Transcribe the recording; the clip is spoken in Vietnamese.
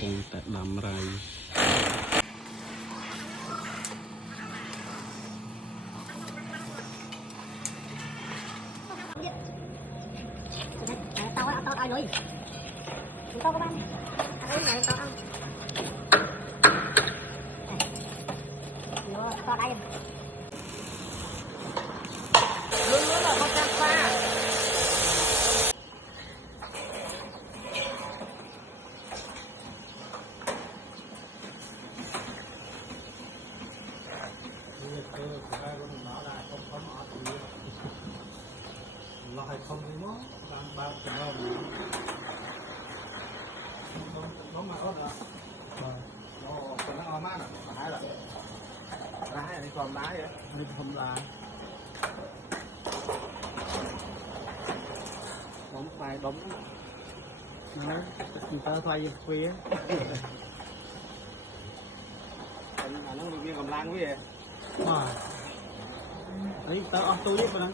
Cùng tại đám rai. Tao ai nuôi? Tao có ăn. Ăn này tao ăn. Tao đây. Luôn luôn là con trang pha. Lo hay không thì nó đang bao trùm đâu nó mà ớt à nó còn nó mát à hái là hái này còn lái vậy đi không lá bóng tay bóng nó người ta thay khuya nó viên cầm lan quý vậy ấy tao tôi biết mà